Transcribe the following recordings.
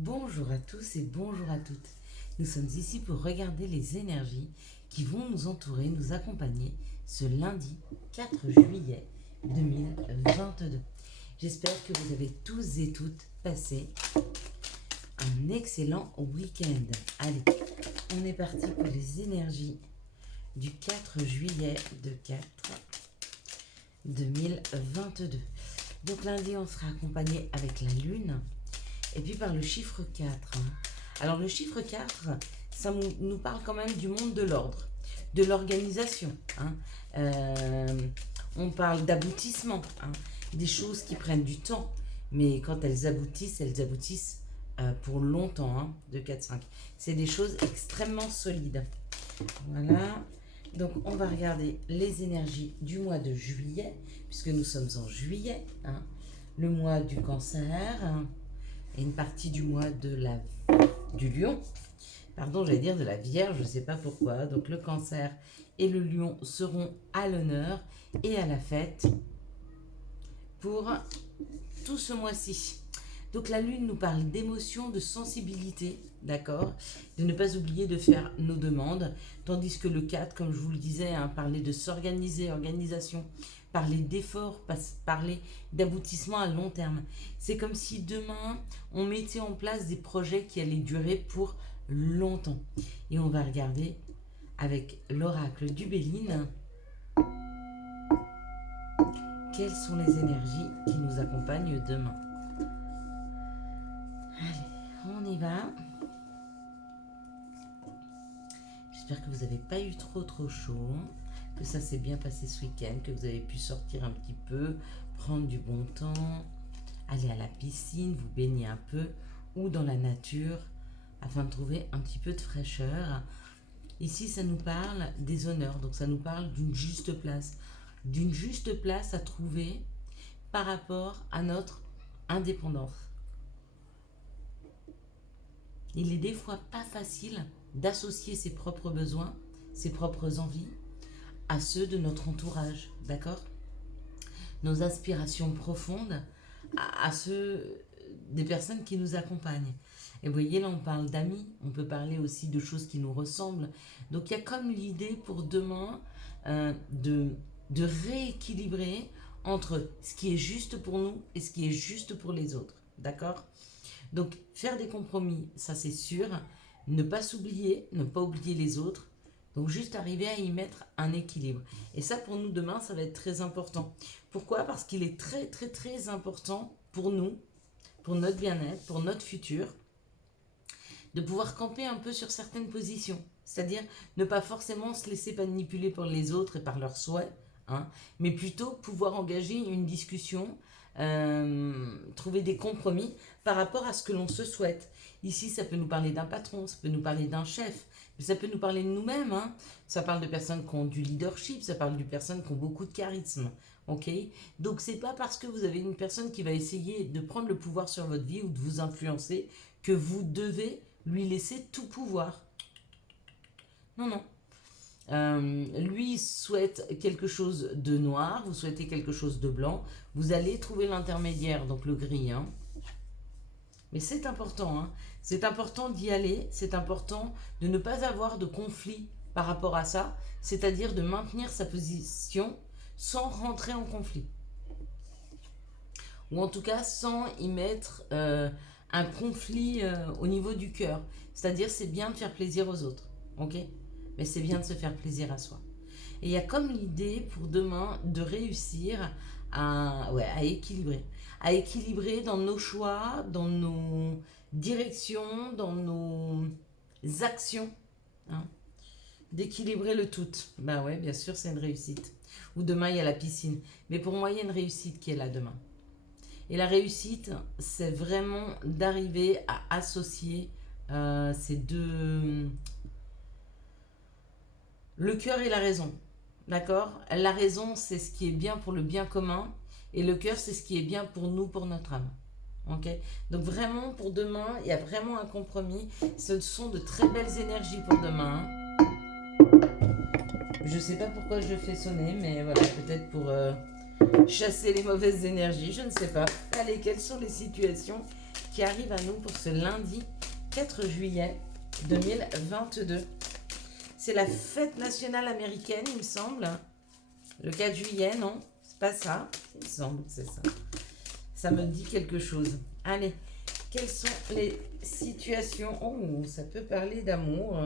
Bonjour à tous et bonjour à toutes. Nous sommes ici pour regarder les énergies qui vont nous entourer, nous accompagner ce lundi 4 juillet 2022. J'espère que vous avez tous et toutes passé un excellent week-end. Allez, on est parti pour les énergies du 4 juillet de 4 2022. Donc lundi, on sera accompagné avec la lune. Et puis par le chiffre 4. Alors le chiffre 4, ça nous parle quand même du monde de l'ordre, de l'organisation. On parle d'aboutissement, des choses qui prennent du temps, mais quand elles aboutissent pour longtemps, de 4-5. C'est des choses extrêmement solides. Voilà. Donc on va regarder les énergies du mois de juillet, puisque nous sommes en juillet, le mois du cancer, et une partie du mois du lion, j'allais dire de la vierge, je ne sais pas pourquoi. Donc le cancer et le lion seront à l'honneur et à la fête pour tout ce mois-ci. Donc la lune nous parle d'émotion, de sensibilité, d'accord, de ne pas oublier de faire nos demandes, tandis que le 4, comme je vous le disais, parlait de s'organiser, organisation, parler d'efforts, parler d'aboutissement à long terme. C'est comme si demain, on mettait en place des projets qui allaient durer pour longtemps. Et on va regarder avec l'oracle du Béline quelles sont les énergies qui nous accompagnent demain. Allez, on y va. J'espère que vous n'avez pas eu trop chaud, que ça s'est bien passé ce week-end, que vous avez pu sortir un petit peu, prendre du bon temps, aller à la piscine, vous baigner un peu ou dans la nature afin de trouver un petit peu de fraîcheur. Ici, ça nous parle des honneurs, donc ça nous parle d'une juste place à trouver par rapport à notre indépendance. Il est des fois pas facile d'associer ses propres besoins, ses propres envies à ceux de notre entourage, d'accord ? Nos aspirations profondes à ceux des personnes qui nous accompagnent. Et vous voyez, là, on parle d'amis, on peut parler aussi de choses qui nous ressemblent. Donc, il y a comme l'idée pour demain de rééquilibrer entre ce qui est juste pour nous et ce qui est juste pour les autres, d'accord ? Donc, faire des compromis, ça c'est sûr. Ne pas s'oublier, ne pas oublier les autres. Donc, juste arriver à y mettre un équilibre. Et ça, pour nous, demain, ça va être très important. Pourquoi ? Parce qu'il est très important pour nous, pour notre bien-être, pour notre futur, de pouvoir camper un peu sur certaines positions. C'est-à-dire ne pas forcément se laisser manipuler par les autres et par leurs souhaits, mais plutôt pouvoir engager une discussion, trouver des compromis par rapport à ce que l'on se souhaite. Ici, ça peut nous parler d'un patron, ça peut nous parler d'un chef, mais ça peut nous parler de nous-mêmes. Ça parle de personnes qui ont du leadership, ça parle de personnes qui ont beaucoup de charisme. Ok ? Donc, c'est pas parce que vous avez une personne qui va essayer de prendre le pouvoir sur votre vie ou de vous influencer que vous devez lui laisser tout pouvoir. Non. Lui souhaite quelque chose de noir, vous souhaitez quelque chose de blanc, vous allez trouver l'intermédiaire, donc le gris. Mais c'est important, c'est important d'y aller, c'est important de ne pas avoir de conflit par rapport à ça, c'est-à-dire de maintenir sa position sans rentrer en conflit. Ou en tout cas sans y mettre un conflit au niveau du cœur. C'est-à-dire c'est bien de faire plaisir aux autres, ok ? Mais c'est bien de se faire plaisir à soi. Et il y a comme l'idée pour demain de réussir à équilibrer. À équilibrer dans nos choix, dans nos directions, dans nos actions. D'équilibrer le tout. Ben ouais, bien sûr, c'est une réussite. Ou demain, il y a la piscine. Mais pour moi, il y a une réussite qui est là demain. Et la réussite, c'est vraiment d'arriver à associer ces deux... Le cœur et la raison, d'accord ? La raison, c'est ce qui est bien pour le bien commun, et le cœur, c'est ce qui est bien pour nous, pour notre âme. Ok ? Donc vraiment, pour demain, il y a vraiment un compromis. Ce sont de très belles énergies pour demain. Je ne sais pas pourquoi je le fais sonner, mais voilà, peut-être pour chasser les mauvaises énergies, je ne sais pas. Allez, quelles sont les situations qui arrivent à nous pour ce lundi 4 juillet 2022. C'est la fête nationale américaine, il me semble. Le 4 juillet, non? C'est pas ça? Il me semble que c'est ça. Ça me dit quelque chose. Allez, quelles sont les situations? Oh, ça peut parler d'amour.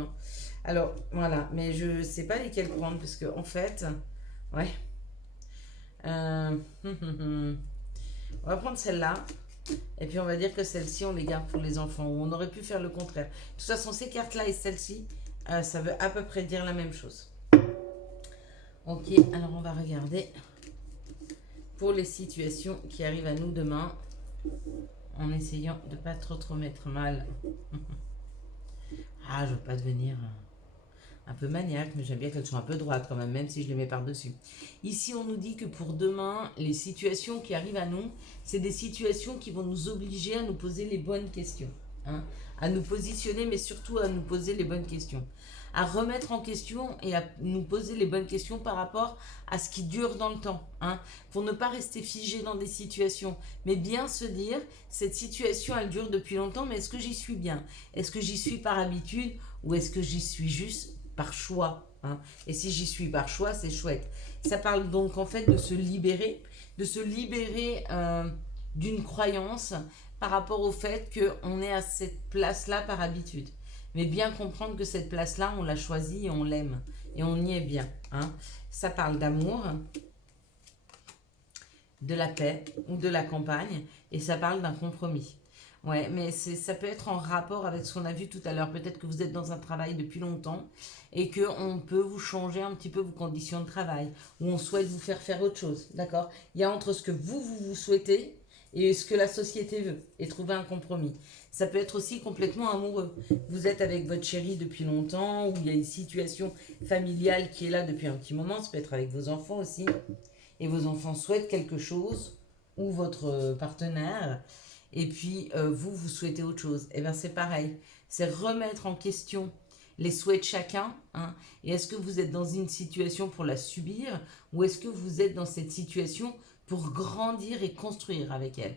Alors, voilà, mais je ne sais pas lesquelles prendre parce que en fait, ouais. On va prendre celle-là. Et puis on va dire que celle-ci, on les garde pour les enfants. Ou on aurait pu faire le contraire. De toute façon, ces cartes-là et celle-ci, ça veut à peu près dire la même chose. Ok, alors on va regarder pour les situations qui arrivent à nous demain. En essayant de ne pas trop mettre mal. Ah, je veux pas devenir un peu maniaque, mais j'aime bien qu'elles soient un peu droites quand même si je les mets par-dessus. Ici, on nous dit que pour demain, les situations qui arrivent à nous, c'est des situations qui vont nous obliger à nous poser les bonnes questions. Hein, à nous positionner, mais surtout à nous poser les bonnes questions. À remettre en question et à nous poser les bonnes questions par rapport à ce qui dure dans le temps. Hein, pour ne pas rester figé dans des situations, mais bien se dire, cette situation, elle dure depuis longtemps, mais est-ce que j'y suis bien? Est-ce que j'y suis par habitude ou est-ce que j'y suis juste par choix, hein? Et si j'y suis par choix, c'est chouette. Ça parle donc en fait de se libérer d'une croyance par rapport au fait qu'on est à cette place-là par habitude. Mais bien comprendre que cette place-là, on l'a choisie et on l'aime. Et on y est bien. Hein? Ça parle d'amour, de la paix ou de la campagne. Et ça parle d'un compromis. Ouais, mais ça peut être en rapport avec ce qu'on a vu tout à l'heure. Peut-être que vous êtes dans un travail depuis longtemps et qu'on peut vous changer un petit peu vos conditions de travail ou on souhaite vous faire autre chose. D'accord? Il y a entre ce que vous souhaitez et ce que la société veut et trouver un compromis. Ça peut être aussi complètement amoureux. Vous êtes avec votre chéri depuis longtemps ou il y a une situation familiale qui est là depuis un petit moment. Ça peut être avec vos enfants aussi. Et vos enfants souhaitent quelque chose ou votre partenaire et puis vous souhaitez autre chose. Et bien c'est pareil. C'est remettre en question les souhaits de chacun. Hein, et est-ce que vous êtes dans une situation pour la subir ou est-ce que vous êtes dans cette situation pour grandir et construire avec elle?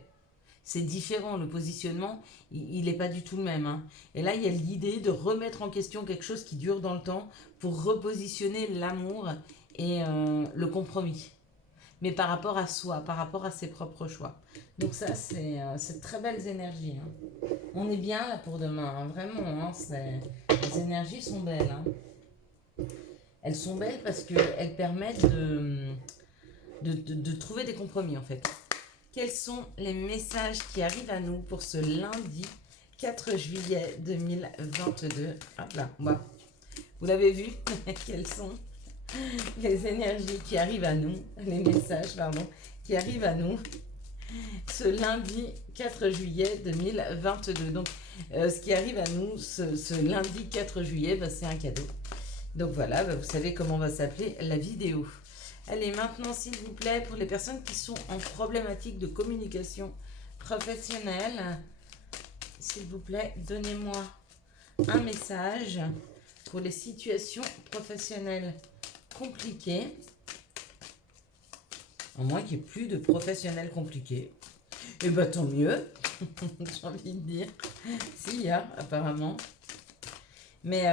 C'est différent, le positionnement, il n'est pas du tout le même. Hein. Et là, il y a l'idée de remettre en question quelque chose qui dure dans le temps pour repositionner l'amour et le compromis. Mais par rapport à soi, par rapport à ses propres choix. Donc ça, c'est très belles énergies. Hein. On est bien là pour demain, hein, vraiment. Hein, les énergies sont belles. Hein. Elles sont belles parce qu'elles permettent de trouver des compromis en fait. Quels sont les messages qui arrivent à nous pour ce lundi 4 juillet 2022? Hop là, bah, vous l'avez vu. Quelles sont les énergies qui arrivent à nous, les messages, pardon, qui arrivent à nous ce lundi 4 juillet 2022. Donc, ce qui arrive à nous ce lundi 4 juillet, bah, c'est un cadeau. Donc voilà, bah, vous savez comment va s'appeler la vidéo. Allez, maintenant, s'il vous plaît, pour les personnes qui sont en problématique de communication professionnelle, s'il vous plaît, donnez-moi un message pour les situations professionnelles compliquées. À moins qu'il n'y ait plus de professionnels compliqués. Et bah tant mieux, j'ai envie de dire. S'il y a, apparemment. Mais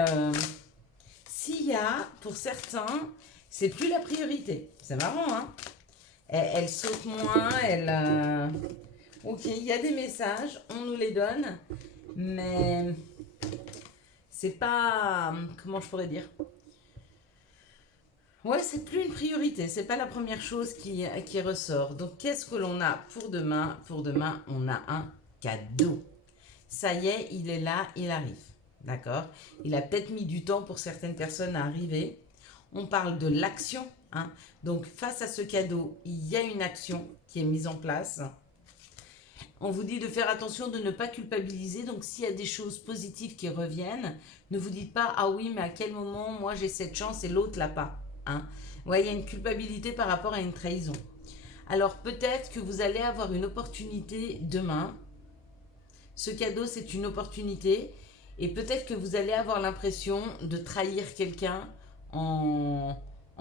s'il y a, pour certains, c'est plus la priorité. C'est marrant, hein? Elle saute moins, Ok, il y a des messages, on nous les donne, mais c'est pas... Comment je pourrais dire? Ouais, c'est plus une priorité, c'est pas la première chose qui ressort. Donc, qu'est-ce que l'on a pour demain? Pour demain, on a un cadeau. Ça y est, il est là, il arrive. D'accord? Il a peut-être mis du temps pour certaines personnes à arriver. On parle de l'action. Hein? Donc, face à ce cadeau, il y a une action qui est mise en place. On vous dit de faire attention de ne pas culpabiliser. Donc, s'il y a des choses positives qui reviennent, ne vous dites pas « Ah oui, mais à quel moment, moi, j'ai cette chance et l'autre l'a pas. » Hein? Ouais, il y a une culpabilité par rapport à une trahison. Alors, peut-être que vous allez avoir une opportunité demain. Ce cadeau, c'est une opportunité. Et peut-être que vous allez avoir l'impression de trahir quelqu'un en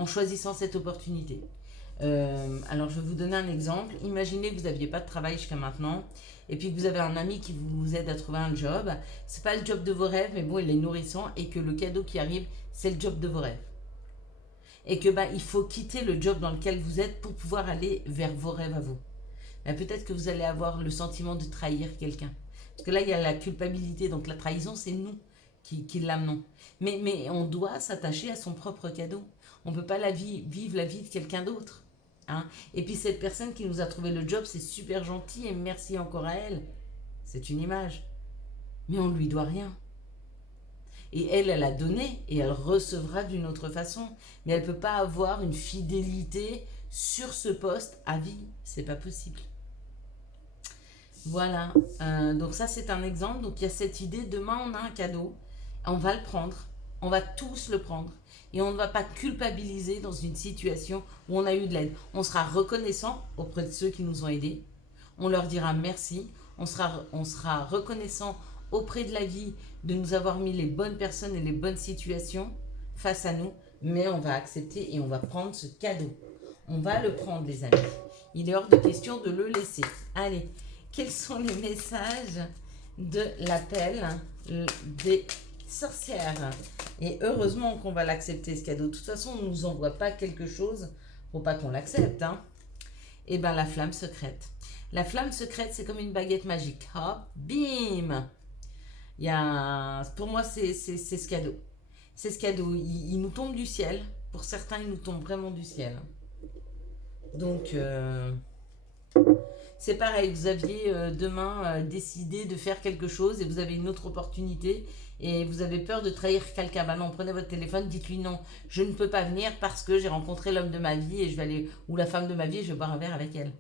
choisissant cette opportunité. Alors, je vais vous donner un exemple. Imaginez que vous n'aviez pas de travail jusqu'à maintenant et puis que vous avez un ami qui vous aide à trouver un job. C'est pas le job de vos rêves, mais bon, il est nourrissant et que le cadeau qui arrive, c'est le job de vos rêves. Et que il faut quitter le job dans lequel vous êtes pour pouvoir aller vers vos rêves à vous. Peut-être que vous allez avoir le sentiment de trahir quelqu'un. Parce que là, il y a la culpabilité. Donc la trahison, c'est nous qui l'amenons. Mais on doit s'attacher à son propre cadeau. On ne peut pas vivre la vie de quelqu'un d'autre. Hein. Et puis cette personne qui nous a trouvé le job, c'est super gentil et merci encore à elle. C'est une image. Mais on ne lui doit rien. Et elle a donné et elle recevra d'une autre façon. Mais elle ne peut pas avoir une fidélité sur ce poste à vie. C'est pas possible. Voilà. Donc ça, c'est un exemple. Donc il y a cette idée, demain, on a un cadeau. On va le prendre. On va tous le prendre. Et on ne va pas culpabiliser dans une situation où on a eu de l'aide. On sera reconnaissant auprès de ceux qui nous ont aidés. On leur dira merci. On sera reconnaissant auprès de la vie de nous avoir mis les bonnes personnes et les bonnes situations face à nous. Mais on va accepter et on va prendre ce cadeau. On va le prendre, les amis. Il est hors de question de le laisser. Allez, quels sont les messages de l'appel des sorcières? Et heureusement qu'on va l'accepter, ce cadeau. De toute façon, on ne nous envoie pas quelque chose pour pas qu'on l'accepte. Hein. Et bien, la flamme secrète. La flamme secrète, c'est comme une baguette magique. Hop, bim. Pour moi, c'est ce cadeau. C'est ce cadeau. Il nous tombe du ciel. Pour certains, il nous tombe vraiment du ciel. Donc, c'est pareil. Vous aviez demain décidé de faire quelque chose et vous avez une autre opportunité et vous avez peur de trahir quelqu'un. Ben non, prenez votre téléphone, dites-lui non, je ne peux pas venir parce que j'ai rencontré l'homme de ma vie et je vais aller, ou la femme de ma vie et je vais boire un verre avec elle.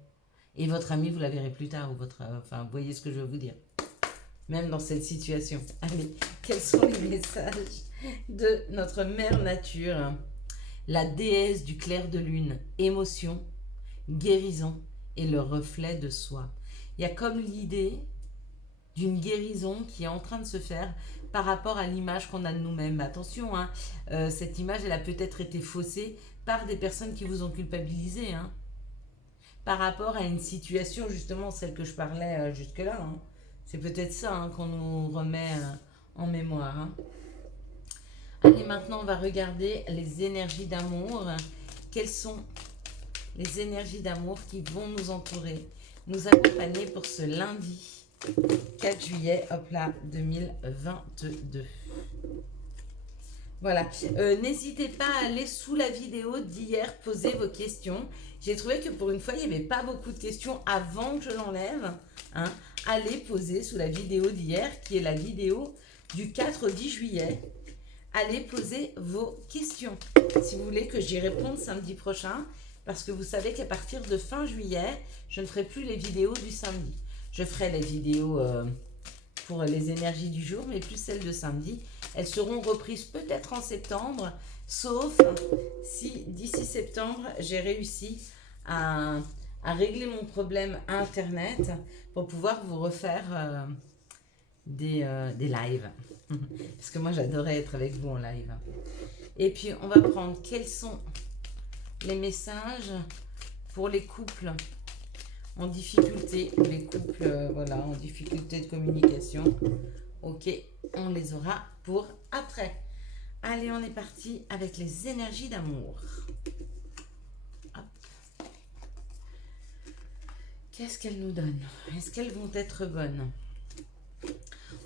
Et votre ami, vous la verrez plus tard, ou enfin, vous voyez ce que je veux vous dire. Même dans cette situation. Allez, quels sont les messages de notre mère nature? La déesse du clair de lune, émotion, guérison et le reflet de soi. Il y a comme l'idée d'une guérison qui est en train de se faire par rapport à l'image qu'on a de nous-mêmes. Attention, hein, cette image, elle a peut-être été faussée par des personnes qui vous ont culpabilisé. Hein, par rapport à une situation, justement, celle que je parlais jusque-là. Hein. C'est peut-être ça hein, qu'on nous remet en mémoire. Hein. Allez, maintenant, on va regarder les énergies d'amour. Quelles sont les énergies d'amour qui vont nous entourer, nous accompagner pour ce lundi 4 juillet, hop là, 2022. Voilà, n'hésitez pas à aller sous la vidéo d'hier, poser vos questions. J'ai trouvé que pour une fois, il n'y avait pas beaucoup de questions avant que je l'enlève. Hein. Allez poser sous la vidéo d'hier, qui est la vidéo du 4-10 juillet. Allez poser vos questions. Si vous voulez que j'y réponde samedi prochain, parce que vous savez qu'à partir de fin juillet, je ne ferai plus les vidéos du samedi. Je ferai les vidéos pour les énergies du jour, mais plus celles de samedi. Elles seront reprises peut-être en septembre, sauf si d'ici septembre, j'ai réussi à régler mon problème Internet pour pouvoir vous refaire des lives. Parce que moi, j'adorais être avec vous en live. Et puis, on va prendre quels sont les messages pour les couples en difficulté, ou les couples voilà, en difficulté de communication. Ok, on les aura pour après. Allez, on est parti avec les énergies d'amour. Qu'est-ce qu'elles nous donnent? Est-ce qu'elles vont être bonnes?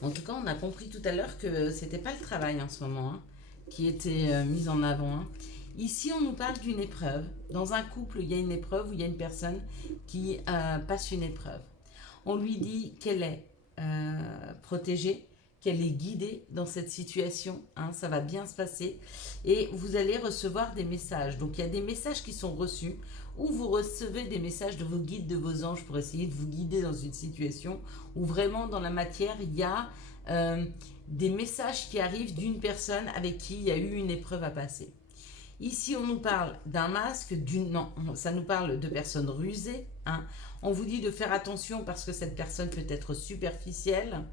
En tout cas, on a compris tout à l'heure que c'était pas le travail en ce moment hein, qui était mis en avant. Hein. Ici, on nous parle d'une épreuve. Dans un couple, il y a une épreuve où il y a une personne qui passe une épreuve. On lui dit qu'elle est protégée, qu'elle est guidée dans cette situation. Hein, ça va bien se passer. Et vous allez recevoir des messages. Donc, il y a des messages qui sont reçus ou vous recevez des messages de vos guides, de vos anges pour essayer de vous guider dans une situation où vraiment dans la matière, il y a des messages qui arrivent d'une personne avec qui il y a eu une épreuve à passer. Ici, on nous parle d'un masque, non, ça nous parle de personnes rusées. Hein. On vous dit de faire attention parce que cette personne peut être superficielle.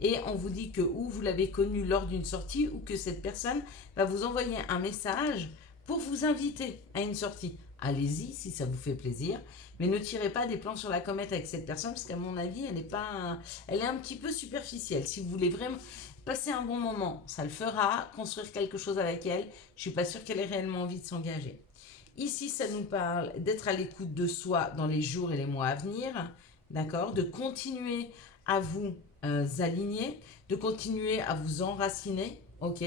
Et on vous dit que ou vous l'avez connue lors d'une sortie ou que cette personne va vous envoyer un message pour vous inviter à une sortie. allez-y si ça vous fait plaisir. Mais ne tirez pas des plans sur la comète avec cette personne parce qu'à mon avis, elle est un petit peu superficielle. Si vous voulez vraiment passer un bon moment, ça le fera. Construire quelque chose avec elle, je suis pas sûre qu'elle ait réellement envie de s'engager. Ici, ça nous parle d'être à l'écoute de soi dans les jours et les mois à venir, d'accord? De continuer à vous aligner, de continuer à vous enraciner, ok?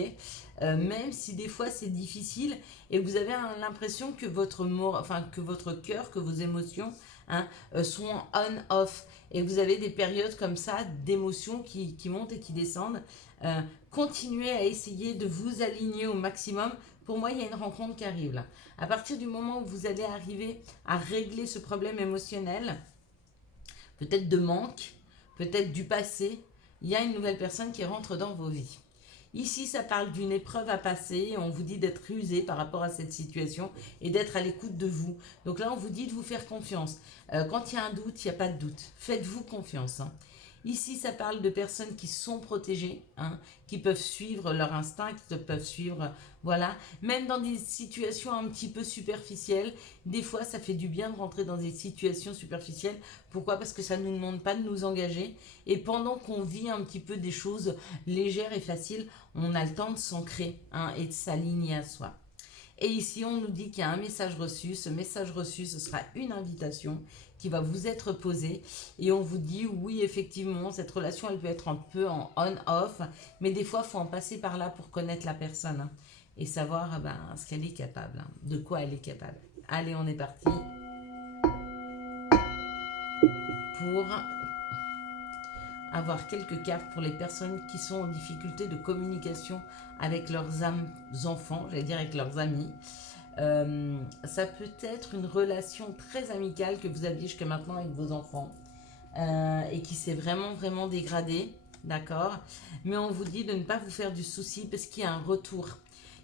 Même si des fois c'est difficile et vous avez l'impression que que votre cœur, que vos émotions hein, sont on-off et vous avez des périodes comme ça d'émotions qui montent et qui descendent. Continuez à essayer de vous aligner au maximum. Pour moi, il y a une rencontre qui arrive là. À partir du moment où vous allez arriver à régler ce problème émotionnel, peut-être de manque, peut-être du passé, il y a une nouvelle personne qui rentre dans vos vies. Ici, ça parle d'une épreuve à passer. On vous dit d'être rusé par rapport à cette situation et d'être à l'écoute de vous. Donc là, on vous dit de vous faire confiance. Quand il y a un doute, il n'y a pas de doute. Faites-vous confiance. Hein. Ici, ça parle de personnes qui sont protégées, hein, qui peuvent suivre leur instinct, qui peuvent suivre, voilà. Même dans des situations un petit peu superficielles, des fois, ça fait du bien de rentrer dans des situations superficielles. Pourquoi? Parce que ça ne nous demande pas de nous engager. Et pendant qu'on vit un petit peu des choses légères et faciles, on a le temps de s'ancrer hein, et de s'aligner à soi. Et ici, on nous dit qu'il y a un message reçu. Ce message reçu, ce sera une invitation qui va vous être posée. Et on vous dit, oui, effectivement, cette relation, elle peut être un peu en on-off. Mais des fois, il faut en passer par là pour connaître la personne. Hein, et savoir ce qu'elle est capable. Hein, de quoi elle est capable. Allez, on est parti. Pour avoir quelques cartes pour les personnes qui sont en difficulté de communication avec leurs enfants, j'allais dire avec leurs amis. Ça peut être une relation très amicale que vous aviez jusqu'à maintenant avec vos enfants et qui s'est vraiment dégradée, d'accord? Mais on vous dit de ne pas vous faire du souci parce qu'il y a un retour.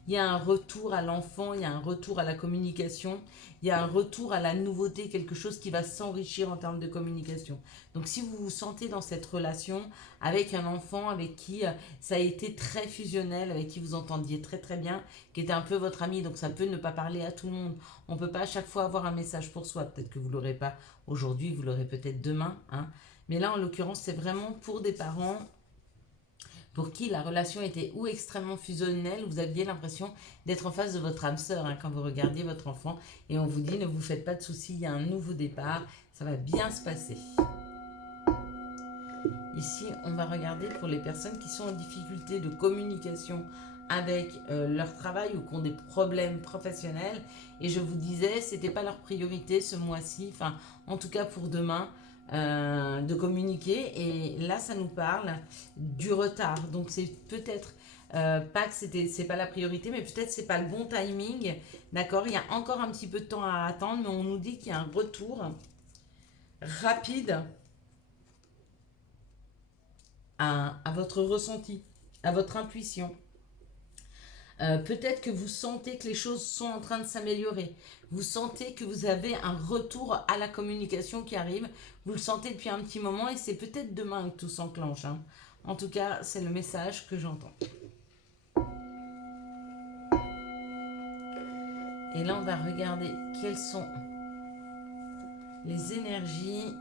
Il y a un retour à l'enfant, il y a un retour à la communication, il y a un retour à la nouveauté, quelque chose qui va s'enrichir en termes de communication. Donc si vous vous sentez dans cette relation avec un enfant avec qui ça a été très fusionnel, avec qui vous entendiez très bien, qui était un peu votre ami, donc ça peut ne pas parler à tout le monde. On ne peut pas à chaque fois avoir un message pour soi. Peut-être que vous ne l'aurez pas aujourd'hui, vous l'aurez peut-être demain. Hein. Mais là, en l'occurrence, c'est vraiment pour des parents pour qui la relation était ou extrêmement fusionnelle, vous aviez l'impression d'être en face de votre âme sœur hein, quand vous regardiez votre enfant. Et on vous dit, ne vous faites pas de soucis, il y a un nouveau départ, ça va bien se passer. Ici, on va regarder pour les personnes qui sont en difficulté de communication avec leur travail ou qui ont des problèmes professionnels. Et je vous disais, ce n'était pas leur priorité ce mois-ci, enfin en tout cas pour demain, de communiquer. Et là, ça nous parle du retard. Donc c'est peut-être pas que c'est pas la priorité, mais peut-être c'est pas le bon timing. D'accord, il y a encore un petit peu de temps à attendre, mais on nous dit qu'il y a un retour rapide à votre ressenti, à votre intuition. Peut-être que vous sentez que les choses sont en train de s'améliorer. Vous sentez que vous avez un retour à la communication qui arrive. Vous le sentez depuis un petit moment et c'est peut-être demain que tout s'enclenche. Hein. En tout cas, c'est le message que j'entends. Et là, on va regarder quelles sont les énergies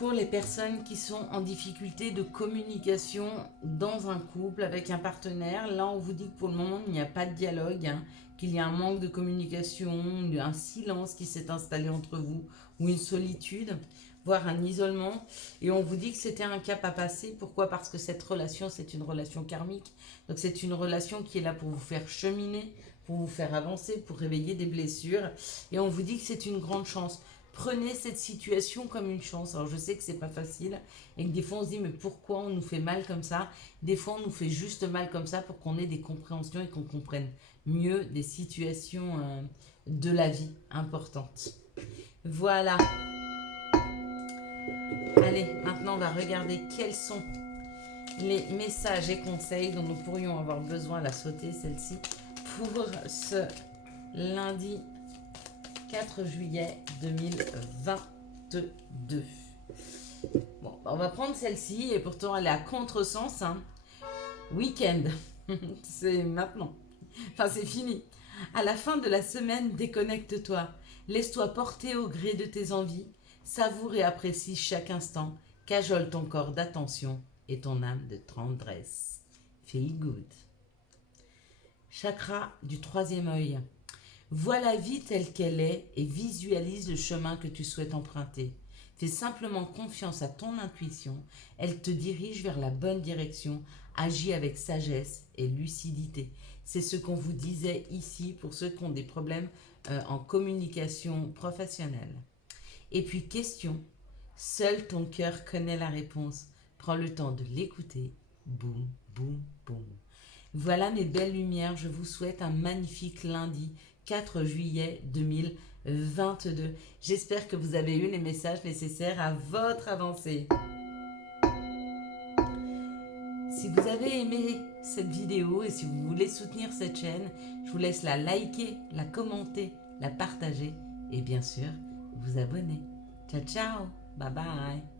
pour les personnes qui sont en difficulté de communication dans un couple avec un partenaire. Là, on vous dit que pour le moment, il n'y a pas de dialogue, hein, qu'il y a un manque de communication, un silence qui s'est installé entre vous ou une solitude, voire un isolement. Et on vous dit que c'était un cap à passer. Pourquoi? Parce que cette relation, c'est une relation karmique. Donc, c'est une relation qui est là pour vous faire cheminer, pour vous faire avancer, pour réveiller des blessures. Et on vous dit que c'est une grande chance. Prenez cette situation comme une chance. Alors je sais que c'est pas facile et que des fois on se dit mais pourquoi on nous fait mal comme ça? Des fois on nous fait juste mal comme ça pour qu'on ait des compréhensions et qu'on comprenne mieux des situations de la vie importantes. Voilà. Allez, maintenant on va regarder quels sont les messages et conseils dont nous pourrions avoir besoin, la sauter celle-ci, pour ce lundi 4 juillet 2022. Bon, on va prendre celle-ci et pourtant elle est à contresens. Hein. Week-end, c'est maintenant. Enfin, c'est fini. À la fin de la semaine, déconnecte-toi. Laisse-toi porter au gré de tes envies. Savoure et apprécie chaque instant. Cajole ton corps d'attention et ton âme de tendresse. Feel good. Chakra du troisième œil. Vois la vie telle qu'elle est et visualise le chemin que tu souhaites emprunter. Fais simplement confiance à ton intuition. Elle te dirige vers la bonne direction. Agis avec sagesse et lucidité. C'est ce qu'on vous disait ici pour ceux qui ont des problèmes en communication professionnelle. Et puis question, seul ton cœur connaît la réponse. Prends le temps de l'écouter. Boum, boum, boum. Voilà mes belles lumières, je vous souhaite un magnifique lundi 4 juillet 2022. J'espère que vous avez eu les messages nécessaires à votre avancée. Si vous avez aimé cette vidéo et si vous voulez soutenir cette chaîne, je vous laisse la liker, la commenter, la partager et bien sûr vous abonner. Ciao ciao, bye bye.